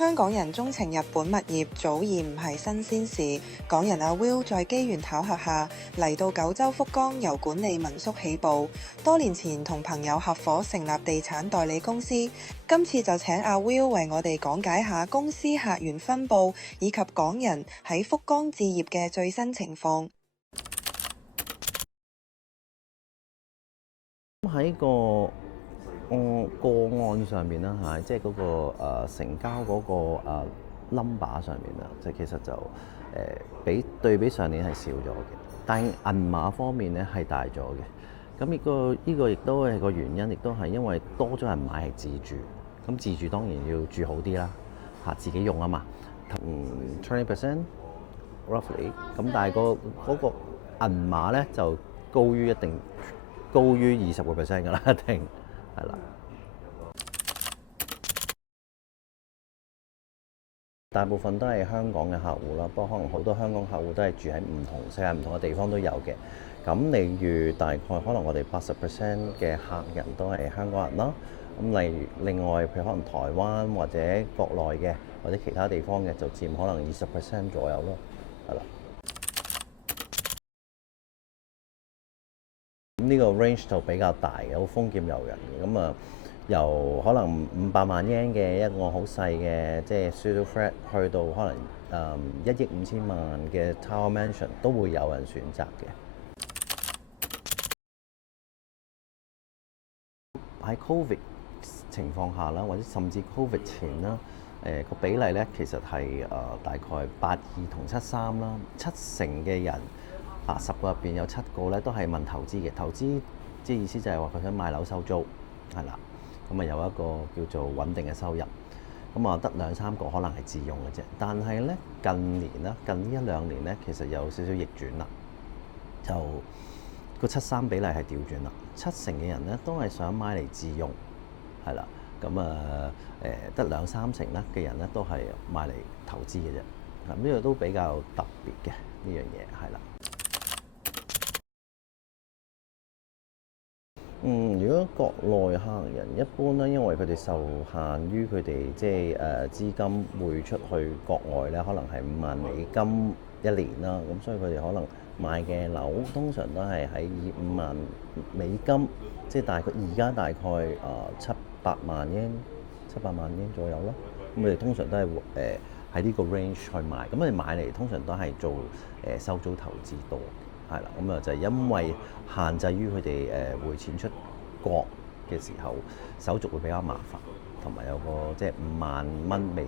香港人鍾情日本物業早已唔係新鮮事。港人阿 Will 在機緣巧合下嚟到九州福岡，由管理民宿起步。多年前同朋友合夥成立地產代理公司，今次就請阿 Will 為我哋講解下公司客源分佈以及港人喺福岡置業嘅最新情況。喺個案上面啦嚇，即係嗰個成交嗰個number 上面啦，即係其實就比對比上年係少咗嘅，但係銀碼方面咧係大咗嘅。咁呢個亦都係個原因，亦都係因為多咗人買係自住，咁自住當然要住好啲啦嚇，自己用啊嘛，20% roughly， 咁但係嗰個銀碼咧就高於20% 㗎啦，一定係啦。大部分都係香港嘅客戶啦，不過可能好多香港客戶都係住喺世界唔同嘅地方都有嘅。咁例如大概可能我哋80% 嘅客人都係香港人啦。咁另外譬如可能台灣或者國內嘅或者其他地方嘅就佔可能20% 左右咯，係啦。咁呢個 range 就比較大嘅，好豐儉由人嘅。咁啊，由可能500萬yen嘅一個好細嘅即係 studio flat，去到可能1億5千萬嘅 tower mansion 都會有人選擇嘅。喺 Covid 情況下啦，或者甚至 Covid 前啦，個比例咧其實係大概82同73啦，70%嘅人。10個入邊有7個咧都係問投資嘅，投資即係意思就係話佢想買樓收租，係啦，咁啊有一個叫做穩定嘅收入，咁啊得2-3個可能係自用嘅啫。但係咧近呢1-2年咧，其實有少少逆轉啦，就個7-3比例係調轉啦，70%嘅人咧都係想買嚟自用，係啦，咁啊得2-3成啦嘅人咧都係買嚟投資嘅啫，咁呢個都比較特別嘅呢樣嘢，係啦。如果國內客人一般咧，因為佢哋受限於佢哋即係資金匯出去國外咧，可能係5萬美金一年啦，咁所以佢哋可能買嘅樓通常都係喺以5萬美金，即係而家大概700萬yen左右咯。咁佢哋通常都係喺呢個 range 去買，咁佢哋買嚟通常都係做收租投資多。係啦，咁啊就係因為限制於佢哋匯錢出國嘅時候，手續會比較麻煩，同埋有個即係5萬蚊美